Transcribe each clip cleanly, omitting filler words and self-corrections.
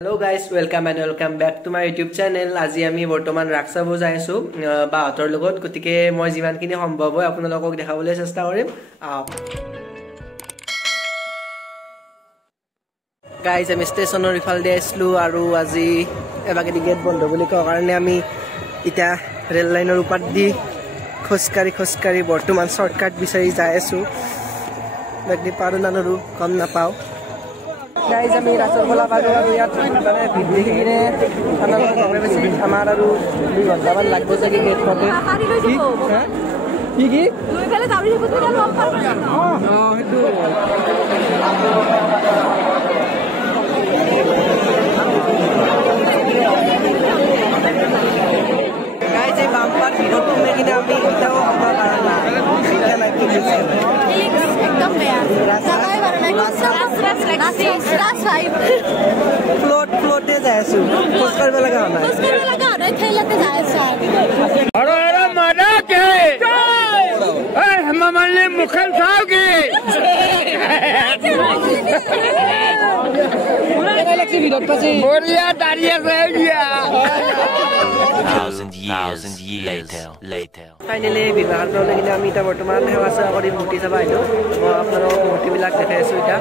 Hello guys, welcome and welcome back to my YouTube channel. আজি আমি বৰ্তমান ৰাক্সা বজাই আছো বাহতৰ লগত গতিকে মই যিমানখিনি সম্ভৱ হয় আপোনালোকক দেখাবলৈ চেষ্টা কৰিম গাইজ আমি ষ্টেচনৰ ইফাল দি আছিলো আৰু আজি এবাগেদি গেট বন্ধ বুলি কোৱাৰ কাৰণে আমি ইটা ৰেল লাইনৰ ওপৰত দি খোজকাঢ়ি বৰ্তমান শৰ্টকাট বিচাৰি যাই আছো বাকী পাৰো নানৰো কম নাপাও গাইজ আমি ৰাস্তাৰ বলা বাগৰ আৰু ইয়াত মানে ভিডিঅ' কিনে আমাৰ গমে বেছি আমাৰ আৰু 2 ঘণ্টামান লাগব চাগে গেট পাতে কি লৈ ফেলে দাউৰি হ'ব তুমি লগ পাব হেতু গাইজ এই বাম্পাৰ ভিডিঅ' তুমি কিনে আমি এটাও হ'ব পাৰা না এটা নাকি একদম বেয়া জাগাই পাৰা নাই फ्लोटे जायसु पोस्टर में लगा होना है खेलते जायसु अरे मजा के ए हम मल्ले मुखल साहब की गैलेक्सी वीडियो पछी बोरिया दारिया रह गया 1000 years later फाइनली विवाह प्रले किने आमी इटा वर्तमान हेवासा करि मूर्ति सब आइलो म आपनरो मूर्ति बिलाक देखाइसु इटा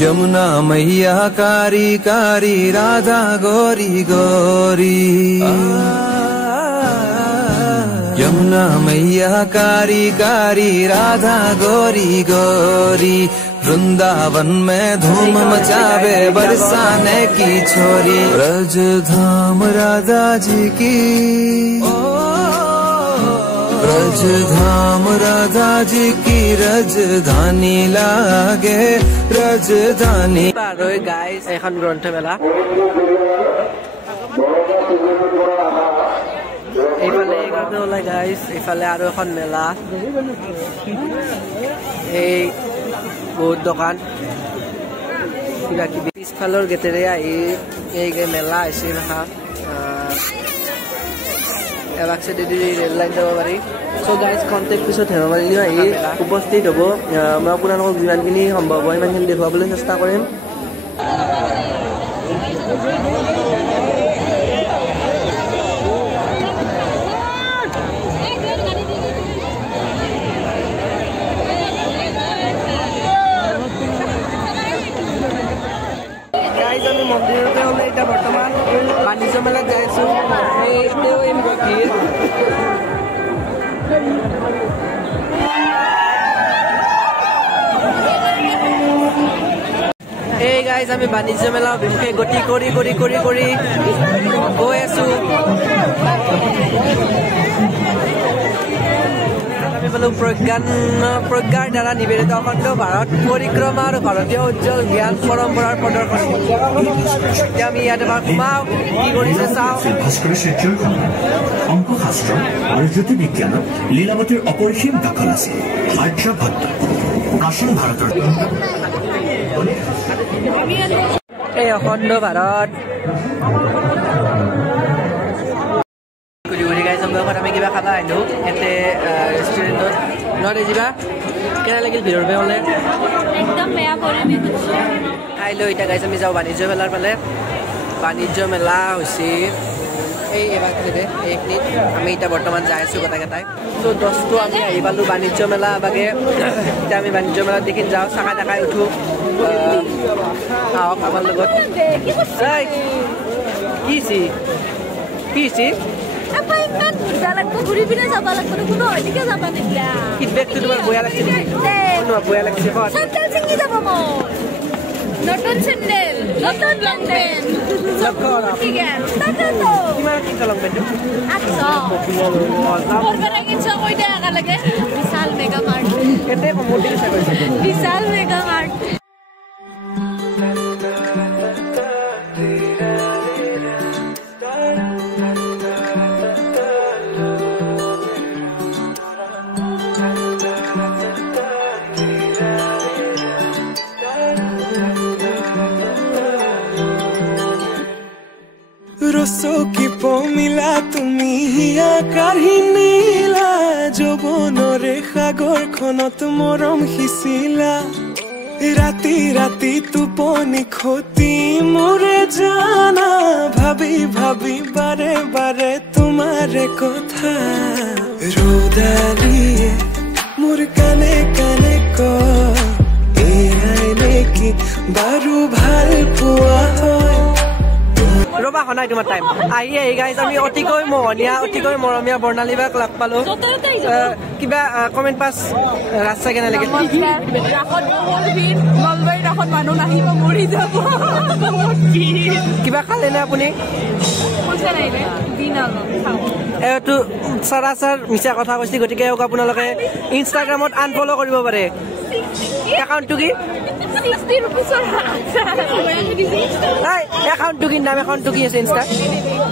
यमुना मैया कारी कारी राधा गोरी गोरी यमुना मैया कारी कारी राधा गोरी गोरी वृंदावन में धूम मचावे बरसाने की छोरी ब्रजधाम राधा जी की ब्रजधाम राधा जी की राजधानी लागे राजधानी बारोय गाइस এখন গ্রন্থমেলা এইফালে গ্রন্থমেলা গাইস এইফালে আৰু এখন মেলা এই বহুত দোকান কিবা কিবি পিছফালৰ গেটেৰে আহি এই মেলা আছে ৰখা এবাকছে দিদি ৰেল লাইন যাব পাৰি সো গাইস কন্টেক্ট পিছত হেমামালি আহি উপস্থিত হ'ব মই আপোনালোকক যিমানখিনি সম্ভৱ হয় ইমানখিনি দেখুৱাবলৈ চেষ্টা কৰিম গাইস আমি মন্দিৰতে হ'লে এতিয়া বৰ্তমান বাণিজ্য মেলাত যাই আছো এইটোও ভিৰ এই গাইজ আমি বাণিজ্য মেলা অভিমুখে গতি কৰি গৈ আছো আমি বোলো প্ৰজ্ঞাৰ দ্বাৰা নিবেদিত অখণ্ড ভাৰত পৰিক্ৰমা আৰু ভাৰতীয় উজ্জ্বল জ্ঞান পৰম্পৰাৰ প্ৰদৰ্শনী এতিয়া আমি ইয়াত এবাৰ সোমাও কি কৰিছে চাওঁ অংকশাস্ত্ৰ আৰু জ্যোতিৰ্বিজ্ঞানত লীলাৱতীৰ অপৰিসীম দখল আছে আৰ্যভট্ট প্ৰাচীন ভাৰতৰ এই অখণ্ড ভাৰত আমি কিবা খাবা আহিলো এতে ৰেষ্টুৰেণ্টত নহলে যিবা কেনে লাগিল ভিৰৰ বে হ'লে একদম বেয়া পৰিৱেশ খাই লৈ এতিয়া গাইছ আমি যাওঁ বাণিজ্য মেলাৰ ফালে বাণিজ্য মেলা হৈছে এই এবাৰ এইখিনিত আমি এতিয়া বৰ্তমান যাই আছোঁ গোটেইকেইটাই তো দহটো আমি আহি পালোঁ বাণিজ্য মেলা বাগে এতিয়া আমি বাণিজ্য মেলাত দেখি যাওঁ চাকা টাকাই উঠোঁ আহক আমাৰ লগত কি ঘূৰি পিনে যাব লাগিব কোনো হয়তিকে যাব নিদিয়া বেগটো তোমাৰ বয়া লাগিছে বয়া লাগিছে চেণ্ডেল ছিঙি যাব মই নতুন চেণ্ডেল নতুন লং পেণ্ট কিমান কি লং পেণ্টটো 800 কৰবাৰে কিনছো কৈ দে একেলগে বিশাল মেগা মাৰ্ট কেতে কমতি আছে বিশাল মেগা মাৰ্ট চকী পমিলা তুমি হিয়া কাঢ়ি নিলা যৌৱনৰে সাগৰখনত মৰম সিঁচিলা ৰাতি ৰাতি টোপনি খতি মোৰে জানা ভাবি ভাবি বাৰে বাৰে তোমাৰে কথা ৰ'দালিয়ে মোৰ কানে কানে কয় এয়াই নেকি বাৰু ভাল পোৱা হয় ৰবা হনাই তোমাৰ টাইম আহি গাইজ আমি অতিকৈ মোহনীয়া অতিকৈ মৰমীয়া বৰ্ণালী বাক লগ পালো কিবা কমেণ্ট পাছ ৰাস্তা কেনে লাগিল কিবা খালে নে আপুনি এইটো চাৰাচাৰ মিছা কথা কৈছে গতিকে আপোনালোকে ইনষ্টাগ্ৰামত আনফল' কৰিব পাৰে একাউণ্টটো কি একাউণ্টটো কি নাম একাউণ্টটো কি আছে ইনষ্টা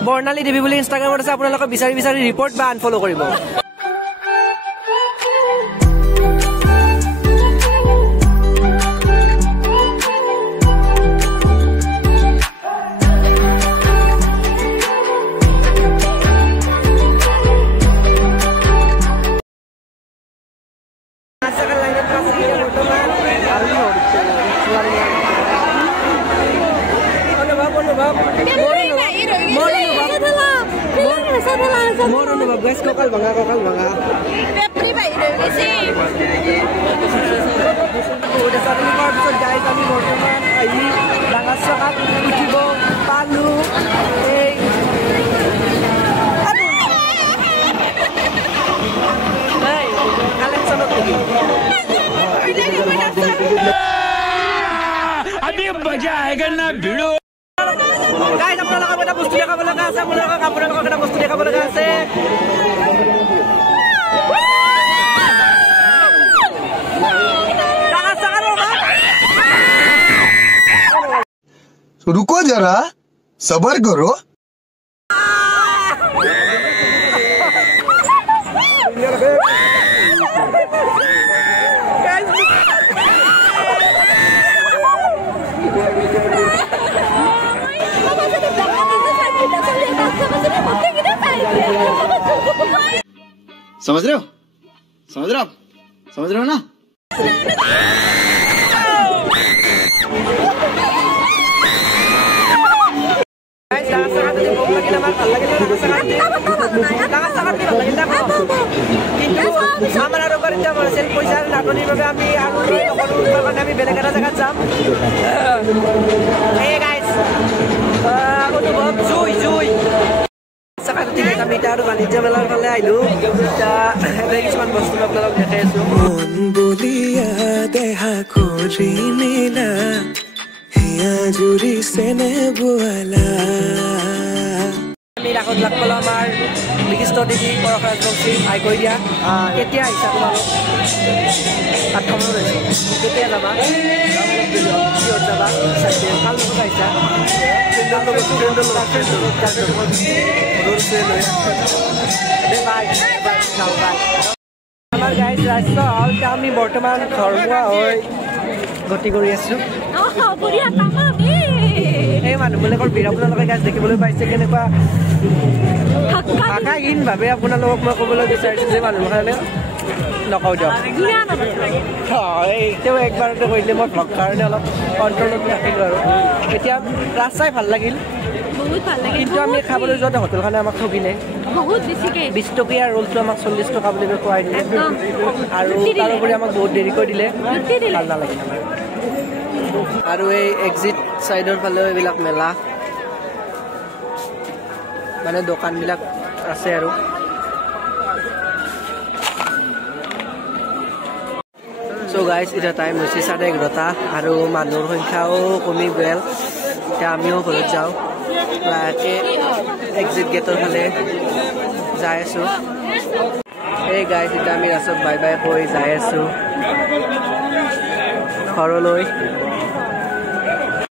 বৰ্ণালী দেৱী বুলি ইনষ্টাগ্ৰামত আছে আপোনালোকে বিচাৰি বিচাৰি ৰিপৰ্ট বা আনফল' কৰিব Moro na ba guys kokal banga udah satu episode guys kami berteman ayi dangas sakat ujibo palu hey kalian sangat lagi अभी मजा आएगा ना भिड़ो guys আপোনালোকে এটা বস্তু দেখাব লগা আছে আপোনালোকে আপোনালোকক এটা বস্তু দেখাব লগা আছে रुको जरा सबर करो समझ रहे हो ना আমাৰ আৰু কৰি যাম চেল পইচাৰ নাটনিৰ বাবে আমি আৰু আমি বেলেগ এটা জেগাত যাম এই গাইজ অনুভৱ জুই আমি এতিয়া আৰু বাণিজ্য মেলাৰ ফালে আহিলো এতিয়া কিছুমান বস্তু আপোনালোক দেখাই আছো মন বলিয়া দেহা কৰি নিলা হিয়া জুৰি চেনে বোৱালা আমি ৰাসত লগ পালো আমাৰ বিশিষ্ট অতিথি পৰশ ৰাজবংশী আই কৈ দিয়া কেতিয়া আহিছা তোমালোক 8 মানত আহিছো কেতিয়া যাবা কিহত যাবা ভাল লগত আহিছা আমাৰ গাইজ ৰাস্তা হ'ল আমি বৰ্তমান ঘৰমুৱা হৈ গতি কৰি আছো এই মানুহবিলাকৰ ভিৰ আপোনালোকে গাইজ দেখিবলৈ পাইছে কেনেকুৱা ভাষাহীনভাৱে আপোনালোকক মই ক'বলৈ বিচাৰিছোঁ যে মানুহৰ কাৰণে নকওঁ দিয়ক তেওঁ একবাৰতে কৈ দিলে মই ভ্লগ কাৰণে অলপ কণ্ট্ৰলত ৰাখিলোঁ আৰু এতিয়া ৰাস্তাই ভাল লাগিল কিন্তু আমি খাবলৈ যোৱাতে হোটেলখনে আমাক ঠগিলে 20 টকীয়া ৰোলটো আমাক 40 টকা বুলি খুৱাই দিলে আৰু তাৰোপৰি আমাক বহুত দেৰি কৰি দিলে ভাল নালাগিল আমাৰ আৰু এই এক্সিট চাইডৰ ফালেও এইবিলাক মেলা মানে দোকানবিলাক আছে আৰু চ' গাইজ এতিয়া টাইম হৈছে 11:30 আৰু মানুহৰ সংখ্যাও কমি গ'ল এতিয়া আমিও ঘৰত যাওঁ লাহেকে এক্সিট গেটৰ ফালে যাই আছো এই গাইজ এতিয়া আমি ৰাস্তাত বাই বাই কৈ যাই আছো ঘৰলৈ